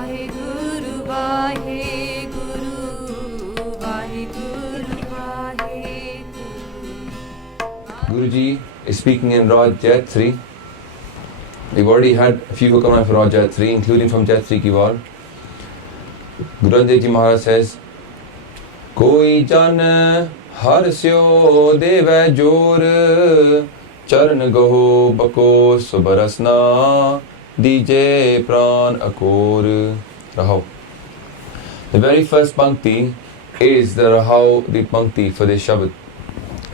Vaheguru, Vaheguru, Vaheguru, Vaheguru. Guruji is speaking in Raag Jaitsri. We've already had a few Hukamnama for Raag Jaitsri, including from Jaitsri ki war. Guru Arjan Dev Ji Maharaj says, Koee jan harsyo Devai jor, charan gaho bako subarasna, dije pran akor. Rahau. The very first pankti is the Rahau, the pankti for this Shabad.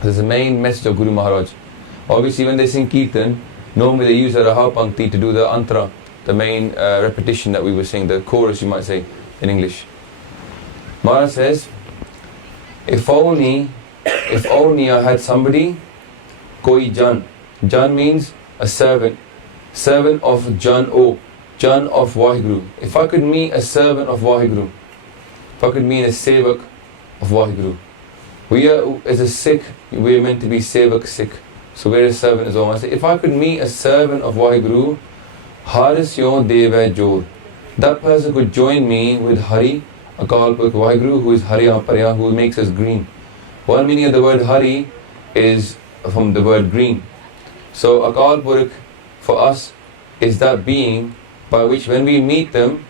This is the main message of Guru Maharaj. Obviously, when they sing Kirtan, normally they use the Rahau pankti to do the antra, the main repetition that we were saying, the chorus you might say in English. Maharaj says, if only I had somebody, Koee jan. Jan means a servant. Servant of Jan O. Jan of Vaheguru. If I could meet a servant of Vaheguru, if I could meet a sevak of Vaheguru. We are, as a Sikh, we are meant to be sevak Sikh. So we're a servant as well. I say, if I could meet a servant of Vaheguru, Harisyon Devai Jor. That person could join me with Hari, Akal Purkh Vaheguru, who is Hariya Parya, who makes us green. One meaning of the word Hari is from the word green. So Akal Purkh for us is that being by which when we meet them,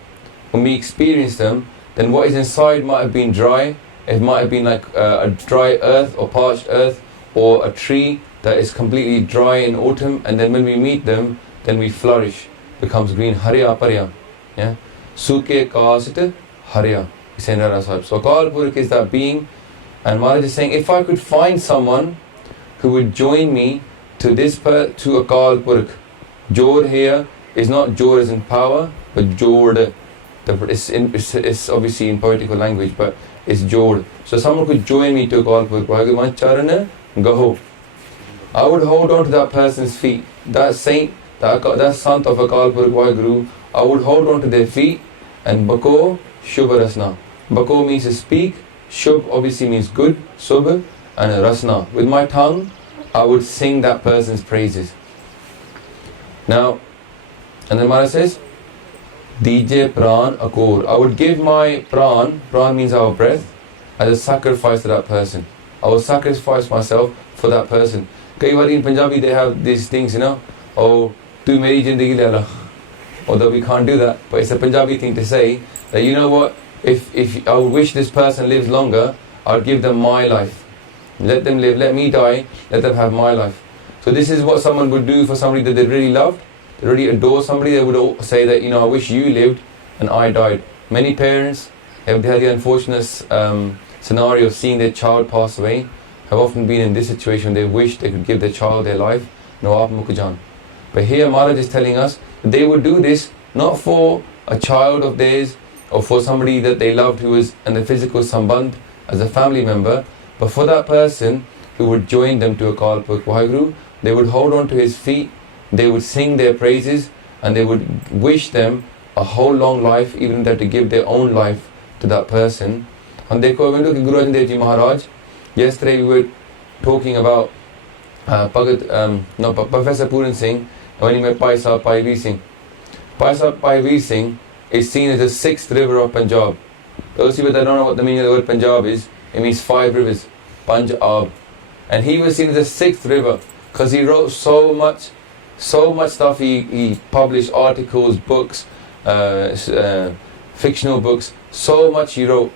when we experience them, then what is inside might have been dry. It might have been like a dry earth or parched earth, or a tree that is completely dry in autumn, and then when we meet them, then we flourish, becomes green. Hariya Parya. Yeah? Suke Kasit Hariya. So Akal Purkh is that being, and Maharaj is saying, if I could find someone who would join me to this to Akal Purkh. Jor here is not Jor as in power, but Jord. It's obviously in poetical language, but it's Jord. So someone could join me to Akal Purkh. Charana Gaho. I would hold on to that person's feet. That saint, that sant of Akal Purkh Vaheguru, I would hold on to their feet, and Bako Shubha Rasna. Bako means to speak, Shubh obviously means good, Subh, and Rasna. With my tongue, I would sing that person's praises. Now, and then Maharaj says, Dije Pran Akor. I would give my Pran means our breath, as a sacrifice to that person. I will sacrifice myself for that person. Kayi in Punjabi they have these things, oh, tu meri jindagi le la. Although we can't do that, but it's a Punjabi thing to say, that you know what, if I would wish this person lives longer, I'll give them my life. Let them live, let me die, let them have my life. So this is what someone would do for somebody that they really loved, they really adore somebody. They would say that, I wish you lived and I died. Many parents have had the unfortunate scenario of seeing their child pass away, have often been in this situation. They wish they could give their child their life. No aap mukjan. But here Maharaj is telling us that they would do this not for a child of theirs or for somebody that they loved who was in the physical sambandh as a family member, but for that person who would join them to Akal Purkh Vaheguru. They would hold on to his feet, they would sing their praises, and they would wish them a whole long life, even if they had to give their own life to that person. And when we look at Guru Arjan Dev Ji Maharaj, yesterday we were talking about Professor Puran Singh, when he met Bhai Sahib Bhai Veer Singh. Bhai Sahib Bhai Veer Singh is seen as the sixth river of Punjab. Those people that don't know what the meaning of the word Punjab is, it means 5 rivers, Punjab. And he was seen as the sixth river, because he wrote so much stuff. He published articles, books, fictional books, so much he wrote.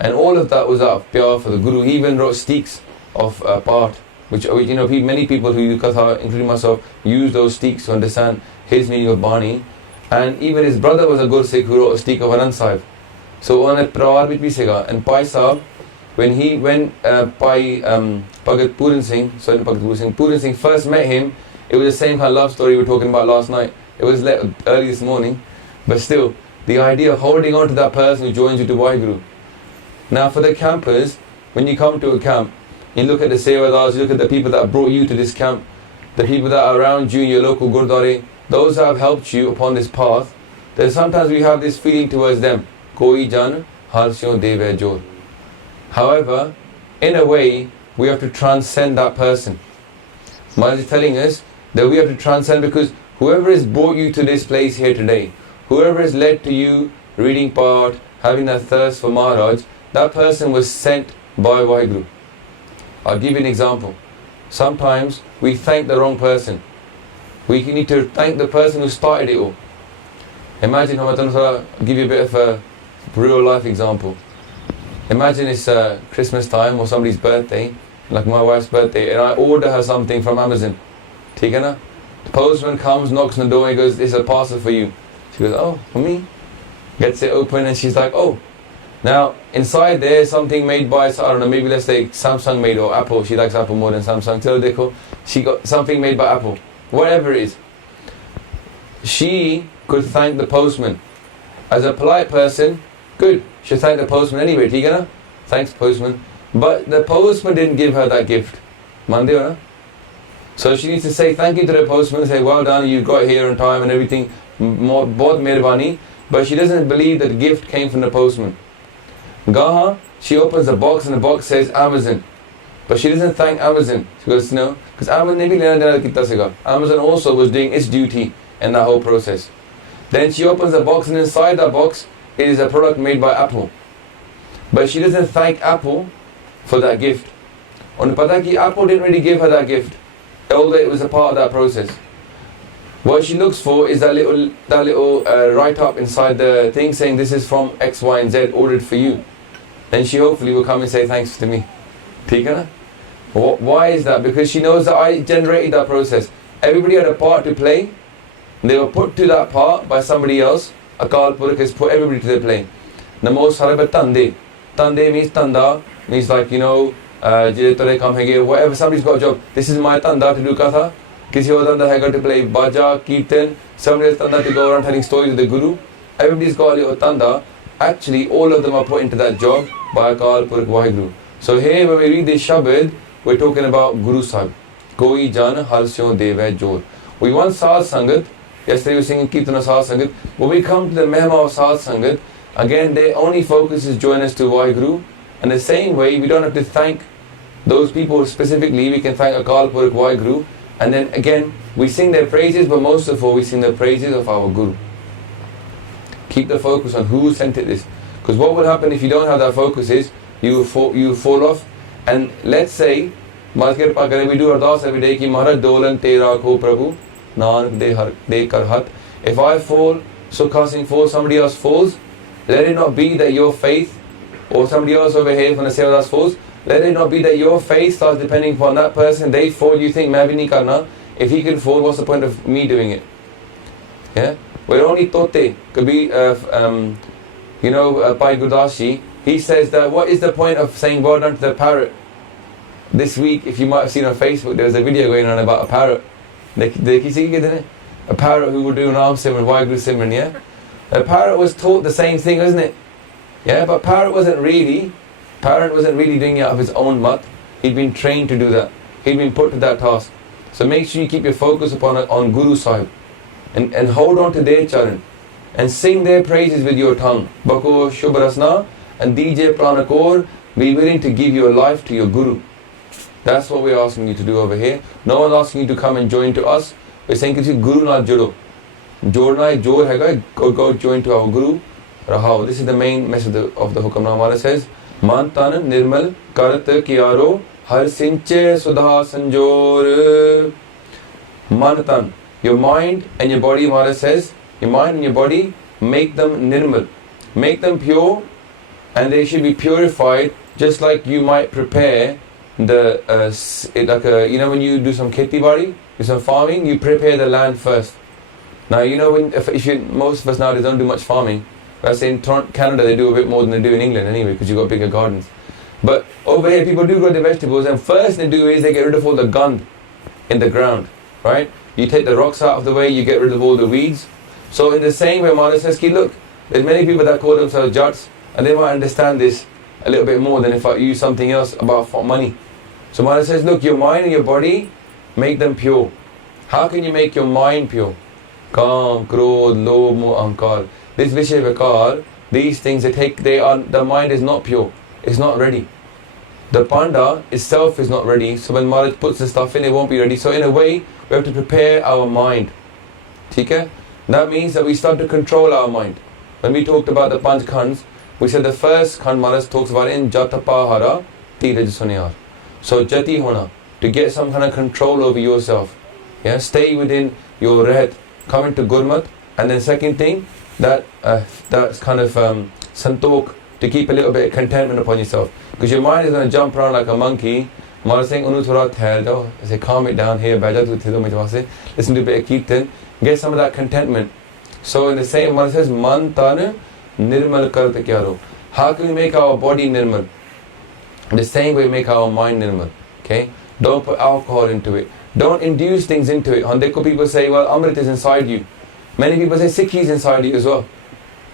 And all of that was out of pyar for the Guru. He even wrote steeks of part, which many people who use Katha, including myself, use those steeks to understand his meaning of Bani. And even his brother was a Gursikh who wrote a steek of Anand Sahib. So on a Prawar which we say, and Bhai Sahib, when Bhagat Puran Singh first met him, it was the same kind of love story we were talking about last night. It was early this morning, but still, the idea of holding on to that person who joins you to Vaheguru. Now for the campers, when you come to a camp, you look at the Sevadars, you look at the people that brought you to this camp, the people that are around you in your local Gurdwara, those that have helped you upon this path, then sometimes we have this feeling towards them. Koee jan harsyon Devai jor. However, in a way, we have to transcend that person. Maharaj is telling us that we have to transcend, because whoever has brought you to this place here today, whoever has led to you reading part, having that thirst for Maharaj, that person was sent by Vaheguru. I'll give you an example. Sometimes we thank the wrong person. We need to thank the person who started it all. Imagine, I'll give you a bit of a real life example. Imagine it's Christmas time or somebody's birthday, like my wife's birthday, and I order her something from Amazon. ठीक है ना? The postman comes, knocks on the door, and goes, "This is a parcel for you." She goes, "Oh, for me?" Gets it open, and she's like, "Oh." Now, inside there is something made by, I don't know, maybe let's say Samsung made or Apple. She likes Apple more than Samsung. Chalo dekho, she got something made by Apple. Whatever it is. She could thank the postman. As a polite person, good. She thanked the postman anyway. ठीक है ना? Thanks, postman. But the postman didn't give her that gift. Mande ho na? So she needs to say thank you to the postman, say well done, you got here on time and everything, bahut meherbani. But she doesn't believe that the gift came from the postman. Gaha, she opens the box and the box says Amazon. But she doesn't thank Amazon. She goes, no, because Amazon also was doing its duty in that whole process. Then she opens the box and inside that box is a product made by Apple. But she doesn't thank Apple for that gift. And Apple didn't really give her that gift, although it was a part of that process. What she looks for is that little write-up inside the thing saying this is from X, Y and Z ordered for you. Then she hopefully will come and say thanks to me. Why is that? Because she knows that I generated that process. Everybody had a part to play. They were put to that part by somebody else. Akal Purakh has put everybody to the play. Namo Sarabat Tande. Tande means Tanda, means like, whatever, somebody's got a job. This is my Tanda to do Katha. Kisi aur Tanda hai to play Baja, Kirtan. Somebody's Tanda to go around telling stories of the Guru. Everybody's got a little Tanda. Actually, all of them are put into that job by Akal Purakh Vaheguru. So here when we read this Shabad, we're talking about Guru Sahib. Koee Jan Harsyon Devai Jor. We want Saad Sangat. Yesterday we were singing Kirtan of Saad Sangat. When we come to the Mehma of Saad Sangat, again their only focus is join us to Vaheguru. And the same way, we don't have to thank those people specifically. We can thank Akal Purakh Vaheguru. And then again, we sing their praises, but most of all we sing the praises of our Guru. Keep the focus on who sent it this. Because what will happen if you don't have that focus is, you fall off. And let's say, we do ardas every day, ki Maharaj dolan tera kho Prabhu, Nanak de kar hat. If I fall, Sukha Singh falls, somebody else falls, let it not be that your faith, or somebody else over here from the Sevdas falls, let it not be that your faith starts depending upon that person. They fall, you think, main bhi nahi karna. If he can fall, what's the point of me doing it? Yeah? We're only tote. Could be, Pai Gurdashi, he says that what is the point of saying well done to the parrot? This week, if you might have seen on Facebook, there was a video going on about a parrot. A parrot who would do an arm simran, Vaheguru simran, yeah? A parrot was taught the same thing, isn't it? Yeah, but parrot wasn't really doing it out of his own mutt. He'd been trained to do that. He'd been put to that task. So make sure you keep your focus on Guru Sahib. And hold on to their charan. And sing their praises with your tongue. Bako Shubharasna and DJ Pranakor, be willing to give your life to your Guru. That's what we're asking you to do over here. No one's asking you to come and join to us. We're saying that Guru na judo. Jorna jor hai, go join to our Guru. Rahao. This is the main message of the Hukamnama. It says, Man tan nirmal karat kiaro har sinche sudha sanjor. Man tan. Your mind and your body, Maharaj says, your mind and your body, make them nirmal. Make them pure, and they should be purified, just like you might prepare the, when you do some kheti bari, do some farming, you prepare the land first. Now, most of us nowadays don't do much farming. I say in Canada they do a bit more than they do in England anyway, because you've got bigger gardens. But over here people do grow the vegetables, and first they do is they get rid of all the gund in the ground, right? You take the rocks out of the way, you get rid of all the weeds. So in the same way, Maharaj says, look, there's many people that call themselves Jats, and they might understand this a little bit more than if I use something else about money. So Maharaj says, look, your mind and your body, make them pure. How can you make your mind pure? Kam, Krodh, Lobh, Moh, Ahankar. This Vishay Vikar, these things, the mind is not pure. It's not ready. The Panda itself is not ready. So when Maharaj puts the stuff in, it won't be ready. So in a way, we have to prepare our mind. Okay? That means that we start to control our mind. when we talked about the Panch Khands, we said the first Khand Maharaj talks about in Jatapahara Tiraj Sunyar. So Jati Hona, to get some kind of control over yourself. Yeah, stay within your Rehat, come into Gurmat, and then second thing, that's kind of Santok, to keep a little bit of contentment upon yourself. Because your mind is going to jump around like a monkey. Maharaj saying, Unu thora thail jao, say calm it down here, baja tu thido mein listen to a bit of Kirtan, get some of that contentment. So in the same, Maharaj says, Man tan nirmal kart kyaro. How can we make our body nirmal? The same way we make our mind nirmal. Okay? Don't put alcohol into it. Don't induce things into it. Handeko people say, well, Amrit is inside you. Many people say Sikhi is inside you as well.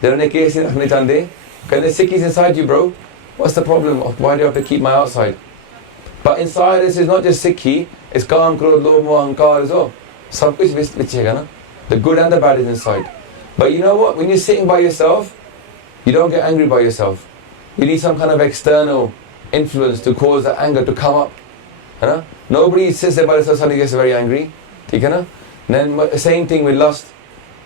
They don't case in rakhne chahte. Because Sikhi is inside you, bro. What's the problem? Why do you have to keep my outside? But inside this is not just Sikhi, it's Kaam, Krodh, Lobh, Moh, Ahankar as well. Sab kuch vichega na. The good and the bad is inside. But you know what? When you're sitting by yourself, you don't get angry by yourself. You need some kind of external influence to cause that anger to come up. Hai na? Nobody sits there by themselves suddenly gets very angry. Theek hai na? Then same thing with lust.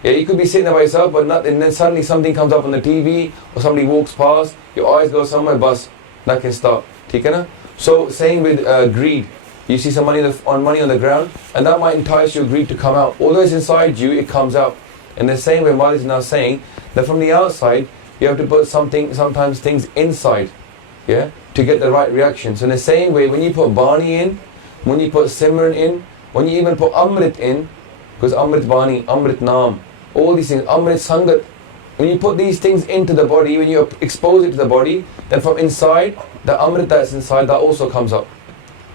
Yeah, you could be sitting there by yourself, but not, and then suddenly something comes up on the TV, or somebody walks past, your eyes go somewhere, bus, that can start. Theek hai na? So same with greed. You see some money on the ground, and that might entice your greed to come out. Although it's inside you, it comes out. In the same way, Maharaj is now saying that from the outside, you have to put sometimes things inside, yeah, to get the right reaction. So in the same way, when you put Bani in, when you put Simran in, when you even put Amrit in, because Amrit Bani, Amrit Naam, all these things, Amrit Sangat, when you put these things into the body, when you expose it to the body, then from inside, the Amrit that's inside, that also comes up.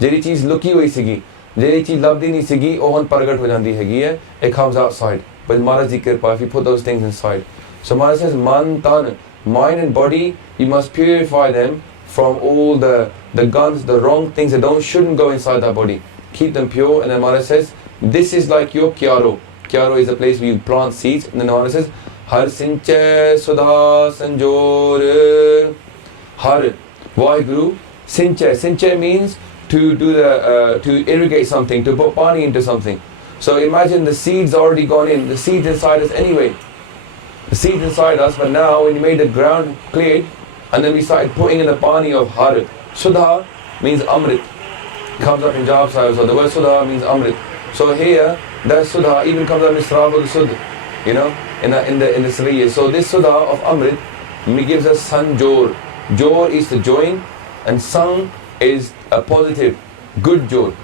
Jehdi cheez luki hui sigi, jehdi cheez labdi nahi sigi, oh han paragat ho jandi hegi hai, it comes outside. But Maharaj Ji Kirpa, if you put those things inside. So Maharaj says, Man, Tan, mind and body, you must purify them from all the guns, the wrong things that shouldn't go inside that body. Keep them pure. And then Maharaj says, this is like your Kyaro. Kyaro is a place where you plant seeds. And then Maharaj says, Har Sinche Sudha Sanjor. Har Vaheguru Sinche. Sinche means to do to irrigate something, to put pani into something. So imagine the seeds already gone in, the seeds inside us anyway. The seeds inside us, but now when you made the ground cleared, and then we started putting in the pani of Har. Sudha means Amrit. It comes up in Jab Sahib, so the word Sudha means Amrit. So here, that Sudha even comes up in Srava Sudha, you know, in the Sriya. So this Sudha of Amrit gives us Sanjor. Jor is to join, and Sang is a positive, good Jor.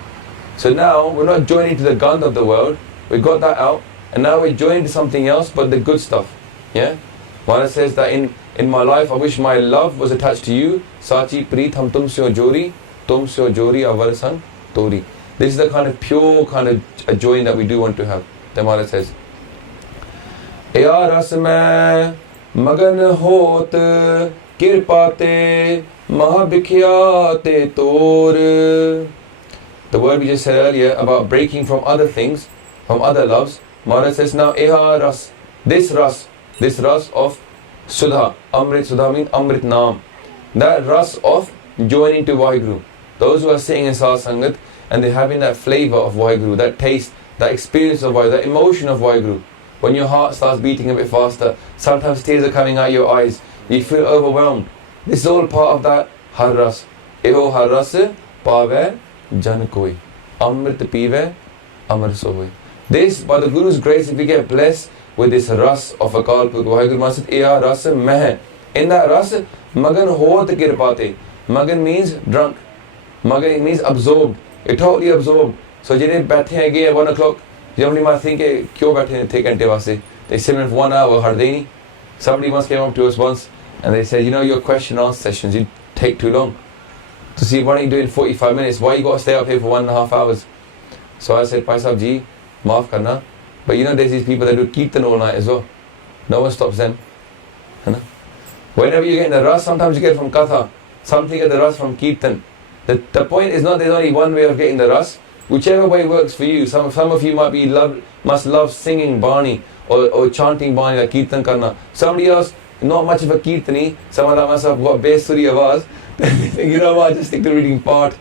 So now we're not joining to the Gandh of the world, we got that out, and now we're joining to something else but the good stuff. Yeah? Maharaj says that in my life I wish my love was attached to you. Sachi Preet Ham Tum Syo Jori, Tum Syo Jori Avar Sang Tori. This is the kind of pure kind of a join that we do want to have. Then Maharaj says, Ya Ras Mein Magan Hot Kirpate Mahabikhyate Tor. The word we just said earlier about breaking from other things, from other loves, Maharaj says now, Eha Ras, this ras of Sudha, Amrit Sudha means Amrit Naam. That ras of joining to Vaheguru. Those who are sitting in Sat Sangat and they're having that flavour of Vaheguru, that taste, that experience of Vaheguru, that emotion of Vaheguru. When your heart starts beating a bit faster, sometimes tears are coming out your eyes, you feel overwhelmed. This is all part of that Har Ras. Eho Har Ras Pave Jan Koee. Amrit Pive Amar Sohoy. This, by the Guru's grace, if we get blessed with this ras of Akal Purkh, Vaheguru Maharaj said, Eha ras meh. In that ras, Magan hot kirpate. Magan means drunk. Magan means absorbed. It totally absorbed. So jehde baithe hain at 1 o'clock, somebody might think, kyo baithe the ghante vaste? They sit in for 1 hour, hardeni. Somebody once came up to us once and they said, you know, your question and answer sessions, you take too long. To see, why don't you do it in 45 minutes? Why you got to stay up here for 1.5 hours? So I said, Pai Sahib ji, maaf karna. But you know, there's these people that do Kirtan all night as well. No one stops them. Whenever you get in the ras, sometimes you get from Katha, something get the ras from Kirtan. The point is not there's only one way of getting the ras. Whichever way works for you. Some of you must love singing Bani or chanting Bani like Kirtan karna. Somebody else, not much of a Kirtani, someone like myself got Besuri Avaz. You know what, just stick to reading part.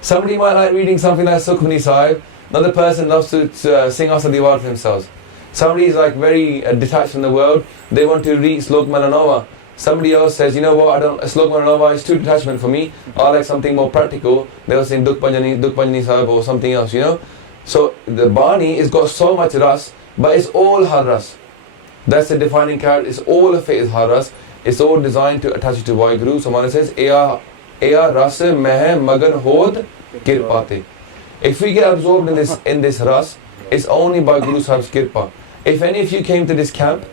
Somebody might like reading something like Sukhmani Sahib. Another person loves to sing Asa Diwar for themselves. Somebody is like very detached from the world. they want to read Slok Malanova. Somebody else says, you know what, Slok Malanova is too detachment for me. I like something more practical. They'll sing Dukh Panjani Sahib or something else, you know. So the Bani has got so much ras, but it's all har ras. That's the defining character. It's all of it is har ras. It's all designed to attach it to Vaheguru. So Mala says, Ea ras meh magan hod kirpate. If we get absorbed in this ras, it's only by Guru Sahib's kirpa. If any of you came to this camp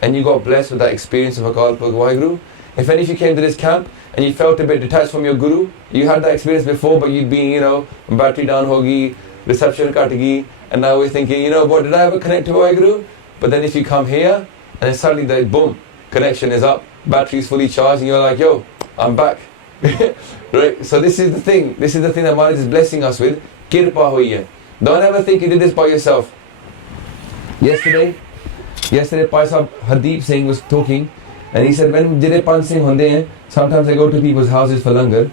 and you got blessed with that experience of Akal Purkh Vaheguru, if any of you came to this camp and you felt a bit detached from your Guru, you had that experience before, but you'd been, you know, battery down hogi, reception katagi, and now we're thinking, you know what, did I ever connect to Vaheguru? But then if you come here and then suddenly the boom, connection is up, battery is fully charged, and you're like, yo, I'm back. Right? So this is the thing that Maharaj is blessing us with. Kirpa hui hai. Don't ever think you did this by yourself. Yesterday Paisa Hardeep Singh was talking, and he said, when Jire Panch Singh honde hain, sometimes I go to people's houses for langar,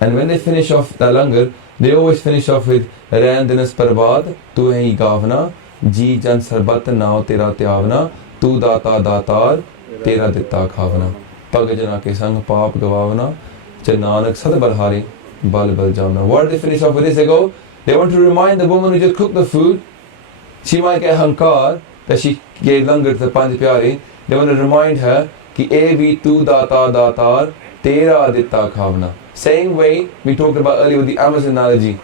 and when they finish off that langar, they always finish off with Rain Dinas Parvad, Tu hai gavna, Ji Jan Sarbat Nao Tera Tyavna, Tu Data Datar, Tera Ditta Khavna, Pagajana Ke Sang Paap Gavavna, Nanak Sad Barhari, Bal Bal Jamna. What did they finish off with this? They go, they want to remind the woman who just cooked the food, she might get hankar that she gave langar to the Panj Pyare. They want to remind her ki e vi tu data datar tera ditta khavna. Same way we talked about earlier with the Amazon analogy.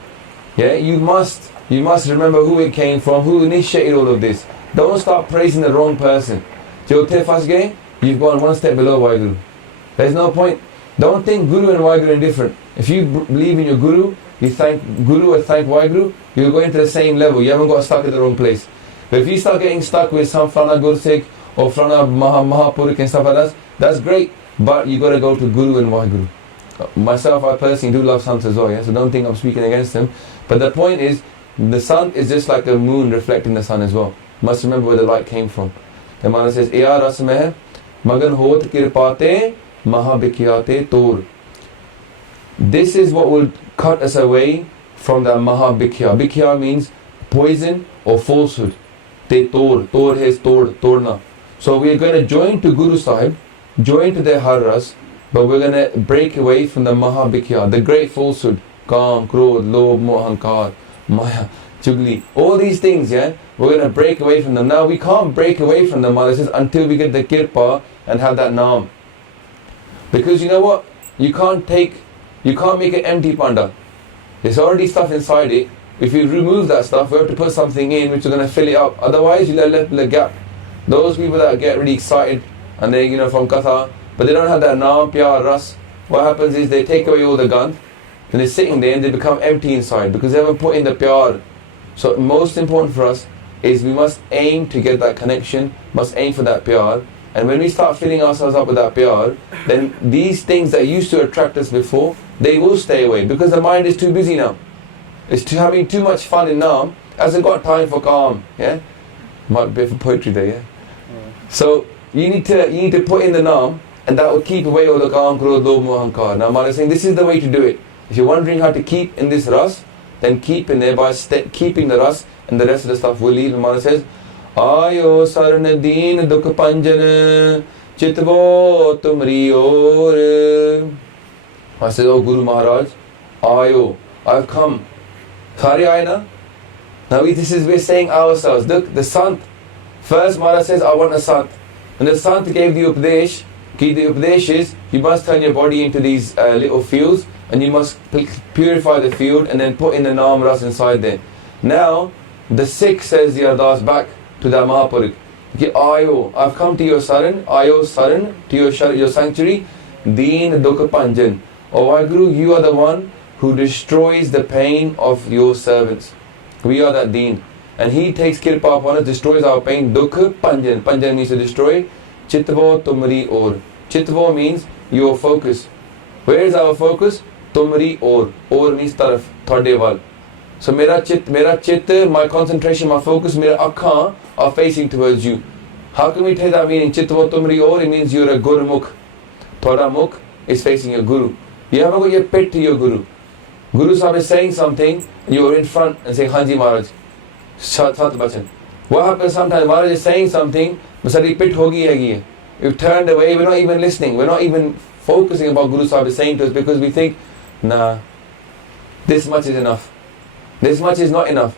Yeah, you must remember who it came from, who initiated all of this. Don't start praising the wrong person. Jo the fas gaye, you've gone one step below Vaheguru. There's no point. Don't think Guru and Vaheguru are different. If you believe in your Guru, you thank Guru or thank Vaheguru, you'll go into the same level. You haven't got stuck in the wrong place. But if you start getting stuck with some Flana Gursikh or Flana Mahapurukh and stuff like that, that's great. But you got to go to Guru and Vaheguru. Myself, I personally do love sants as well, yeah? So don't think I'm speaking against them. But the point is, the sun is just like the moon reflecting the sun as well. You must remember where the light came from. The Mala says, Ea ras meh magan hot kirpate mahabhikyate tor. This is what will cut us away from the mahabhikhya. Bhikhya means poison or falsehood. Te tor has torna. So we are going to join to Guru Sahib, join to their har ras, but we're going to break away from the mahabhikhya, the great falsehood. Kam, Krodh, Lobh, Mohankar, Maya, Chugli. All these things, yeah, we're going to break away from them. Now we can't break away from them, Mala says, until we get the kirpa and have that naam. Because you know what? You can't make an empty panda. There's already stuff inside it. If you remove that stuff, we have to put something in which is going to fill it up. Otherwise, you'll let the gap. Those people that get really excited and they, you know, from Katha, but they don't have that naam, pyar, ras. What happens is they take away all the gandh, and they're sitting there and they become empty inside because they haven't put in the pyar. So most important for us is we must aim to get that connection, must aim for that pyar. And when we start filling ourselves up with that pyar, then these things that used to attract us before, they will stay away because the mind is too busy now. It's having too much fun in naam, hasn't got time for calm. Yeah, might be for poetry there. Yeah. So you need to put in the naam, and that will keep away all the kaam, krodh, lobh, mohankar. Now Mala is saying this is the way to do it. If you're wondering how to keep in this ras, then keep in there by keeping the ras, and the rest of the stuff will leave. And Mala says, Ayo sarna deen dukh panjan chitvo tumri or. I said, oh Guru Maharaj, Ayo, I've come. Sare aaye na? Now we're saying ourselves. Look, the Sant. First Maharaj says, I want a Sant. And the Sant gave the Upadesh. The Upadesh is, you must turn your body into these little fields, and you must purify the field and then put in the Naam Ras inside there. Now, the Sikh says the Ardas back to the Mahapurukh. Ayo, I've come to your Saran, Ayo Saran, to your sanctuary, Deen Dukha Panjan. Oh Vaheguru, you are the one who destroys the pain of your servants. We are that Deen. And he takes kirpa upon us, destroys our pain. Dukha Panjan. Panjan means to destroy. Chitvo Tumri Or. Chitvo means your focus. Where is our focus? Tumri Or. Or means taraf, thode wal. So mera chit, my concentration, my focus, mera akhan are facing towards you. How can we take that meaning? Chitvo Tumri Or, it means you're a Gurmukh. Thoda Mukh is facing your Guru. You haven't got your pit to your Guru. Guru Sahib is saying something, and you are in front and saying, Hanji Maharaj, Sat Bachan. What happens sometimes? Maharaj is saying something, Masadi pit hogi hai. We've turned away, we're not even listening, we're not even focusing about Guru Sahib is saying to us because we think, nah, this much is enough. This much is not enough.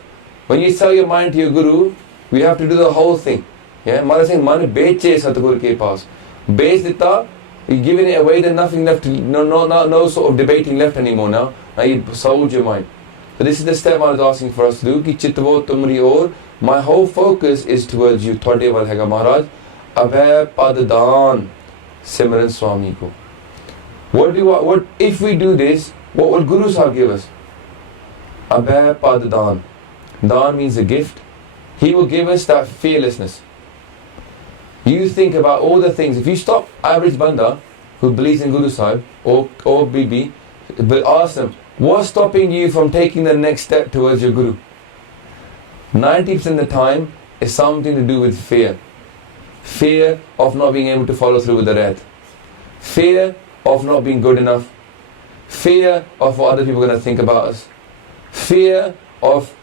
When you sell your mind to your Guru, we have to do the whole thing. Yeah, Maharaj saying, man beche Satguru ke paas. Bech ditta, you're giving it away, there's nothing left, no sort of debating left anymore now. Now you've sold your mind. So this is the step Maharaj is asking for us to do. Ki chitvo tumri or, my whole focus is towards you. Thode wal hega Maharaj. Abhay Padadan Simran Swami ko. What if we do this, what will Guru Sahib give us? Abhay Padadan. Dan means a gift. He will give us that fearlessness. You think about all the things. If you stop average banda who believes in Guru Sahib or Bibi, but ask them, what's stopping you from taking the next step towards your Guru? 90% of the time is something to do with fear. Fear of not being able to follow through with the red. Fear of not being good enough. Fear of what other people are going to think about us. Fear of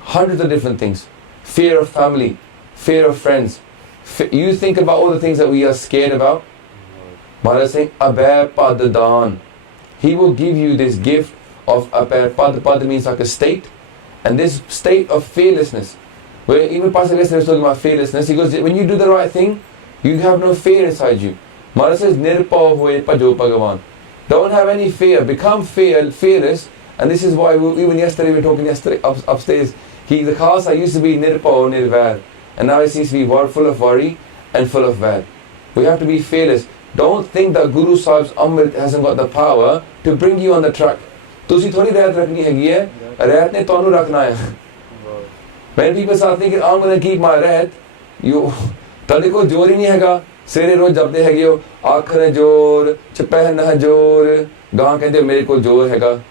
hundreds of different things. Fear of family. Fear of friends. You think about all the things that we are scared about. Maharaj is saying, Abhay Padadan. He will give you this gift of Abhay Pad. Pad means like a state. And this state of fearlessness. Where even Pastor Lester was talking about fearlessness. He goes, when you do the right thing, you have no fear inside you. Maharaj says, Nirpa hoye pajo Bhagavan. Don't have any fear. Become fearless. And this is why even yesterday, we were talking upstairs. The Khasa used to be Nirpa or Nirvair. And now it seems to be full of worry and full of vair. We have to be fearless. Don't think that Guru Sahib's Amrit hasn't got the power to bring you on the track. Tusi thodi rahat rakhni hai hai. Rahat ne tonu rakhna hai. When people start thinking, I'm going to keep my rahat, tade ko jor hi nahi hega. Sere roz jabde hai ho, aakh ne jor, chapahn na jor, gaah kehte mere ko jor hega.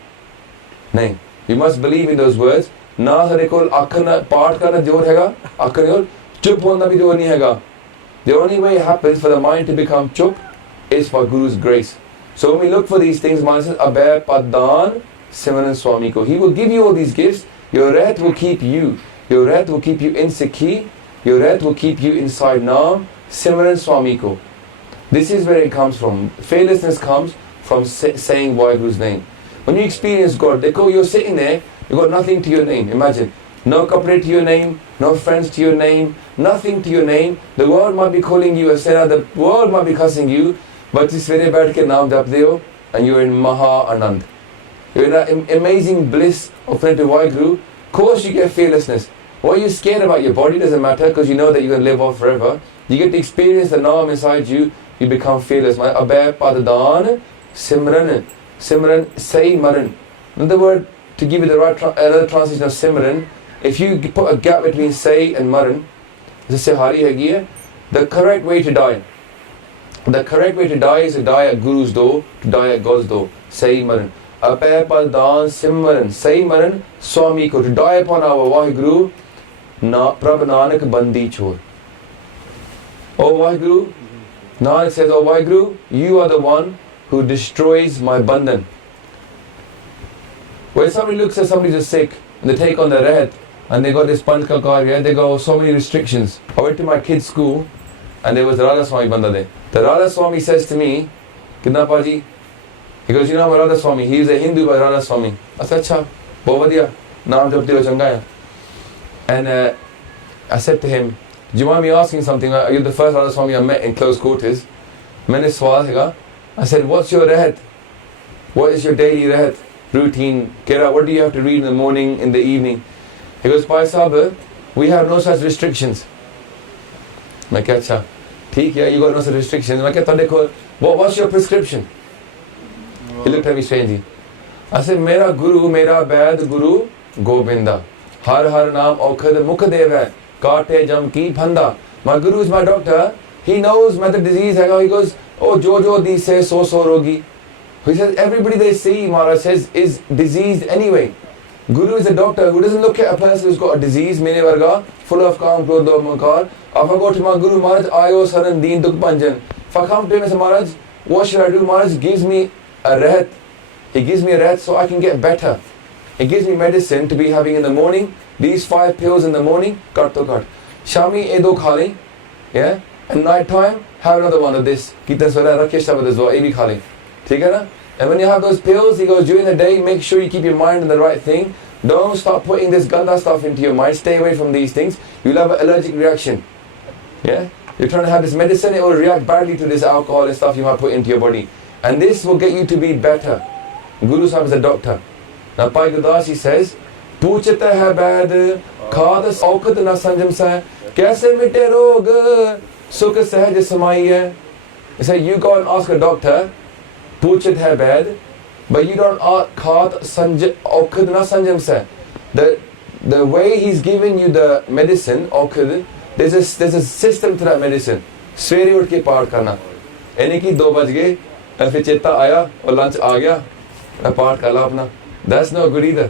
Nahi. You must believe in those words. Na sare ko aakh na paat karna jor hega, aakh ne jor, chup hona bhi jor nahi hega. The only way it happens for the mind to become chup is for Guru's grace. So when we look for these things, Maharaj says, Abhay Padan Simran Swami ko. He will give you all these gifts. Your rahat will keep you. Your rahat will keep you in Sikhi. Your rahat will keep you inside Naam Simran Swami ko. This is where it comes from. Fearlessness comes from saying Vaheguru's name. When you experience God, you're sitting there, you've got nothing to your name. Imagine. No kapre to your name, no friends to your name, nothing to your name. The world might be calling you a sinner, the world might be cussing you, but this very bad ke naam japde ho, and you're in Maha Anand. You're in that amazing bliss of friend to Vaheguru. Of course you get fearlessness. What are you scared about? Your body doesn't matter because you know that you're going to live on forever. You get to experience the naam inside you, you become fearless. Abhay Padadan Simran. Simran, say Maran. Another word to give you the right another translation of Simran. If you put a gap between say and maran, the correct way to die. The correct way to die is to die at Guru's door, to die at God's door. Say maran. Abhay Padan Simran. Say maran Swami ko. To die upon our Vaheguru, Prabh Nanak Bandi Chor. Oh Vaheguru, Nanak says, oh Vaheguru, you are the one who destroys my bandhan. When somebody looks at somebody who's sick, and they take on the rahat, and they got this Panch ka karya, they go so many restrictions. I went to my kids' school and there was the Radha Swami Banda there. The Radha Swami says to me, Kitna Paji? He goes, you know I'm Radha Swami. He is a Hindu by Radha Swami. I said, Acha, bahut badhiya, naam japte ho changa hai. And I said to him, do you mind me asking something? You're the first Radha Swami I met in close quarters. Maine sawal kiya. I said, what's your rahat? What is your daily rahat routine? Kera, what do you have to read in the morning, in the evening? He goes, Bhai Sahib, we have no such restrictions. I said, acha, theek hai, you got no such restrictions. I said, what's your prescription? He looked at me strangely. I said, Mera Guru, Mera Vaid Guru, Govinda. Har har naam aukhad mukh deva, kaate jam ki phanda. My Guru is my doctor. He knows my disease. He goes, oh, jo di se so rogi. He says, everybody they see, Maharaj says, is diseased anyway. Guru is a doctor who doesn't look at a person who's got a disease, mene varga, full of calm, krodh, makar. If I go to my Guru, Maharaj, ayo saran deen dukh panjan. If I come to him and say, Maharaj, what should I do? Maharaj gives me a rahat. He gives me a rahat so I can get better. He gives me medicine to be having in the morning. These 5 pills in the morning, kat to kat. Shami e do kha le, yeah? and night time have another one of this. Kita sura rakhe shabad azwa, ye bhi kha le. ठीक है ना? And when you have those pills, he goes, during the day, make sure you keep your mind on the right thing. Don't start putting this ganda stuff into your mind. Stay away from these things. You'll have an allergic reaction. Yeah? You're trying to have this medicine, it will react badly to this alcohol and stuff you might put into your body. And this will get you to be better. Guru Sahib is a doctor. Now, Pai Gurdas, says, Poochata hai baid, khadas aukat na sanjam sa, kaise mite rog, sukh sahaj samai hai. He said, you go and ask a doctor, Poochit hai baid, but you don't ask khat aukat na sanjam sa. The way he's giving you the medicine, aukat, there's a system to that medicine. Swere उठ के पाठ करना. यानी कि 2 बज गए, फिर चेता आया और lunch आ गया, मैं पाठ कर ला अपना. That's not good either.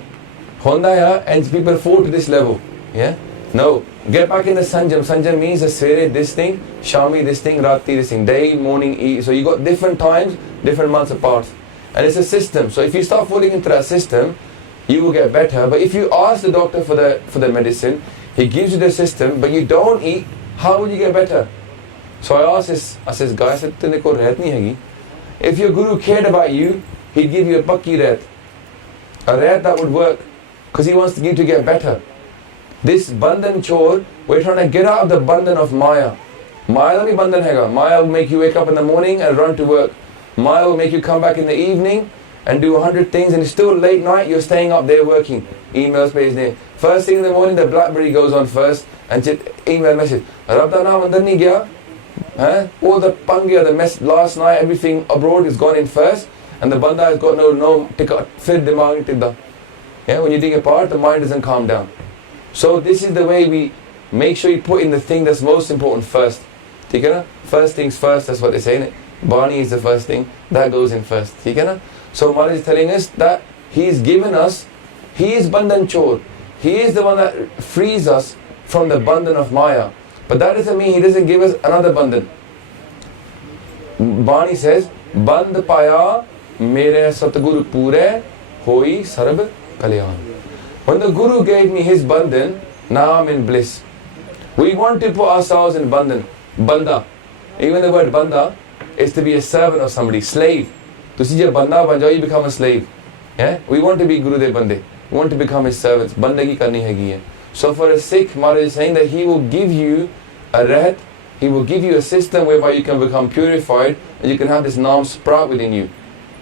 होंदा है, and people fall to this level. Yeah? No. Get back in the sanjam. Sanjam means a swere this thing, shami this thing, rati this thing, day, morning, evening. So you got different times, different months apart. And it's a system. So if you start falling into that system, you will get better. But if you ask the doctor for the medicine, he gives you the system, but you don't eat, how will you get better? So I asked this guy, I said, Tene ko rehat nahi hegi. If your guru cared about you, he'd give you a pakki rehat. A rehat that would work, because he wants you to get better. This bandhan chore, we're trying to get out of the bandhan of Maya. Maya nahi bandhan hega. Maya will make you wake up in the morning and run to work. Maya will make you come back in the evening and do 100 things, and it's still late night, you're staying up there working. Emails based there. First thing in the morning, the BlackBerry goes on first, and email message. Rabda naam andar nahi gaya. All the pangia, the mess last night, everything abroad is gone in first, and the banda has got no ticket. Fir dimag tidda. Yeah, when you dig apart, the mind doesn't calm down. So this is the way we make sure you put in the thing that's most important first. ठीक है ना? First things first, that's what they say. Bani is the first thing, that goes in first. ठीक है ना? So Maharaj is telling us that He is given us, He is Bandhan Chor. He is the one that frees us from the bandhan of Maya. But that doesn't mean He doesn't give us another bandhan. Bani says, Band paya mere satguru pure hoi sarab kalyan. When the Guru gave me his bandhan, now I'm in bliss. We want to put ourselves in bandhan. Banda. Even the word banda is to be a servant of somebody, slave. To see your banda ban jao, you become a slave. Yeah? We want to be Gurudev Bande. We want to become his servants. Bandagi karni hai. So for a Sikh, Maharaj is saying that he will give you a rehat, he will give you a system whereby you can become purified and you can have this naam sprout within you.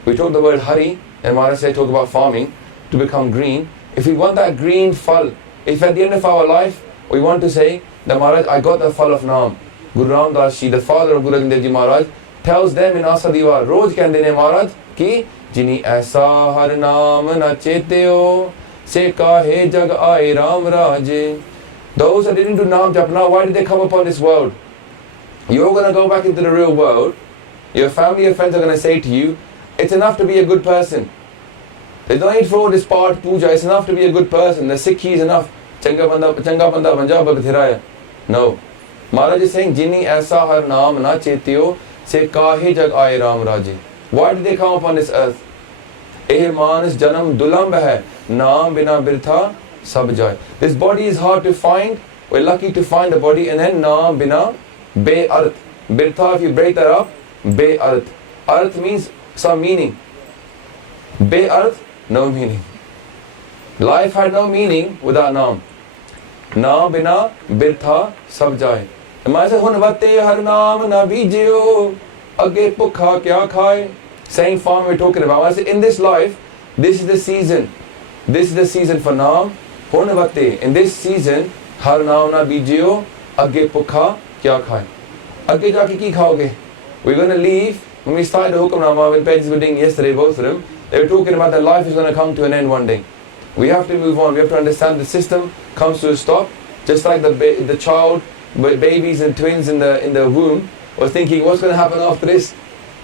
We talk the word Hari, and Maharaj said talk about farming, to become green. If we want that green phal, if at the end of our life we want to say that Maharaj, I got the phal of naam. Guru Ram Das Ji, the father of Guru Arjan Dev Ji Maharaj, tells them in Asa Diwa, Roj kehande ne Maharaj ki jini aisa har naam na cheteo se kahe jag aaye Ram Raje. Those that didn't do naam japna, why did they come upon this world? You're going to go back into the real world. Your family and friends are going to say to you, it's enough to be a good person. There's no need for all this part puja, it's enough to be a good person. The Sikhi is enough. Changa banda banja bhagthiraya. No. Maharaj is saying, Jini aisa har naam na chetyo se kahe jag aaye Ram Raje. Why did they come upon this earth? Eh manas janam dulamb hai, naam bina birtha sab jai. This body is hard to find. We're lucky to find the body, and then naam bina be arth. Birtha, if you break that up, be arth. Arth means some meaning. Be arth, no meaning. Life had no meaning without naam. Naam bina birtha sab jai. And I said, hun vatte har naam na bijeo, age pukha kya khai. Same farm we're talking about. I said, in this life, this is the season. This is the season for naam. Hun vatte. In this season, har naam na bijeo, age pukha kya khai. Age jaake ki khaoge. We're going to leave. When we started the Hukamnama, when parents were doing yesterday, both of them, they were talking about that life is going to come to an end one day. We have to move on. We have to understand the system comes to a stop. Just like the child, babies and twins in the womb was thinking, what's going to happen after this?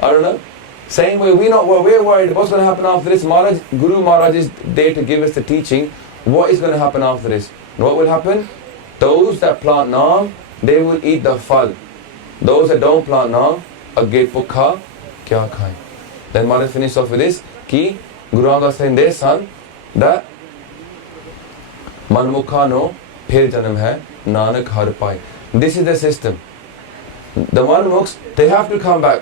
I don't know. Same way, we're worried what's going to happen after this. Guru Maharaj is there to give us the teaching. What is going to happen after this? And what will happen? Those that plant naam, they will eat the phal. Those that don't plant naam, agge pukha kya khai. Then Maharaj finished off with this, ki Guru Angad saying their son, that manmukha no phir janam hai, nanak har pai. This is the system. The Manmukhs, they have to come back.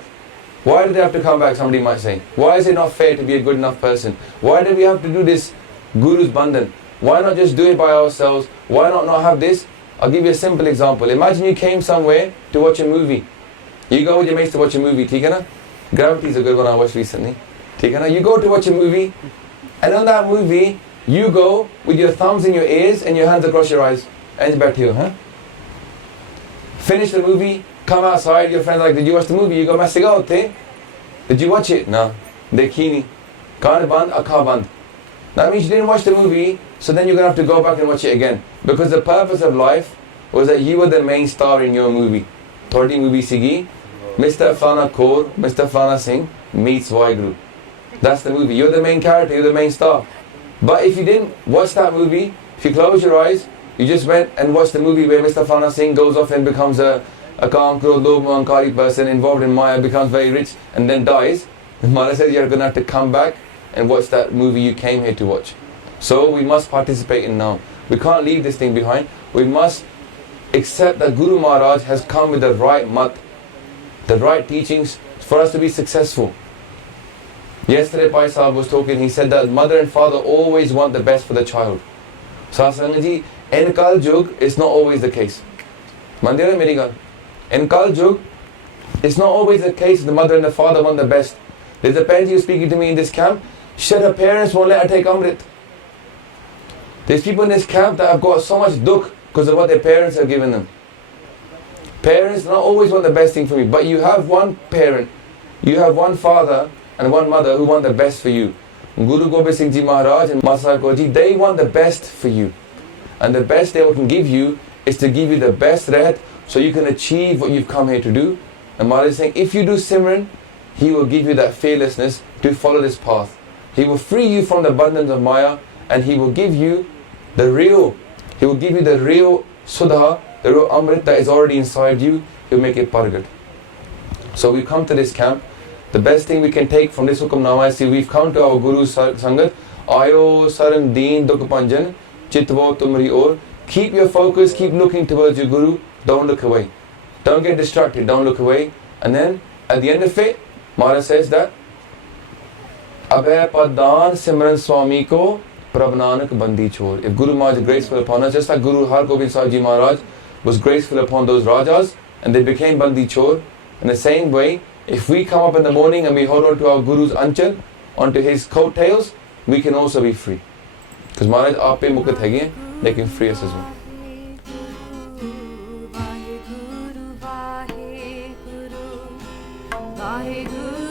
Why do they have to come back, somebody might say? Why is it not fair to be a good enough person? Why do we have to do this Guru's Bandhan? Why not just do it by ourselves? Why not have this? I'll give you a simple example. Imagine you came somewhere to watch a movie. You go with your mates to watch a movie, theek hai na? Gravity is a good one I watched recently. Theek hai na? You go to watch a movie, and on that movie, you go with your thumbs in your ears and your hands across your eyes. And back here, huh? Finish the movie, come outside, your friends are like, did you watch the movie? You go, main siga hote. Did you watch it? No. Dekhi nahi. Kaan band, akha band. That means you didn't watch the movie, so then you're going to have to go back and watch it again. Because the purpose of life was that you were the main star in your movie. Thirty movie sigi, Mr. Flana Kaur, Mr. Flana Singh meets Waheguru. That's the movie. You're the main character, you're the main star. But if you didn't watch that movie, if you close your eyes, you just went and watched the movie where Mr. Flana Singh goes off and becomes a calm, krodh, lobh, ahankari person involved in Maya, becomes very rich and then dies, Mara says you're going to have to come back and watch that movie you came here to watch. So we must participate in now. We can't leave this thing behind. We must accept that Guru Maharaj has come with the right mat, the right teachings for us to be successful. Yesterday Pai Sahib was talking, he said that mother and father always want the best for the child. Sasangaji, in Kal Jug, it's not always the case. Mandira meri gal. In Kal Jug, it's not always the case the mother and the father want the best. There's a parent who's speaking to me in this camp, said her parents won't let her take Amrit. There's people in this camp that have got so much dukh because of what their parents have given them. Parents not always want the best thing for me, but you have one parent, you have one father and one mother who want the best for you. Guru Gobind Singh Ji Maharaj and Masai Koji, they want the best for you. And the best they can give you is to give you the best rehat so you can achieve what you've come here to do. And Maharaj is saying, if you do Simran, he will give you that fearlessness to follow this path. He will free you from the abundance of Maya and he will give you the real, he will give you the real Sudha, the real Amrit that is already inside you. He will make it Pargat. So we come to this camp. The best thing we can take from this Hukamnama is, we've come to our Guru's Sangat. Ayo Saran Deen Dukh Panjan Chitvo Tumri Or. Keep your focus, keep looking towards your Guru. Don't look away. Don't get distracted, don't look away. And then at the end of it, Maharaj says that Abhay Padan Simran Swami Ko Prabh Nanak Bandi Chor. If Guru Maharaj is graceful upon us, just like Guru Har Gobind Sahib Ji Maharaj was graceful upon those Rajas and they became Bandi Chor, in the same way, if we come up in the morning and we hold on to our Guru's Anchal, onto his coattails, we can also be free. Because Maharaj aape mukat hai, they can free us as well. Vaheguru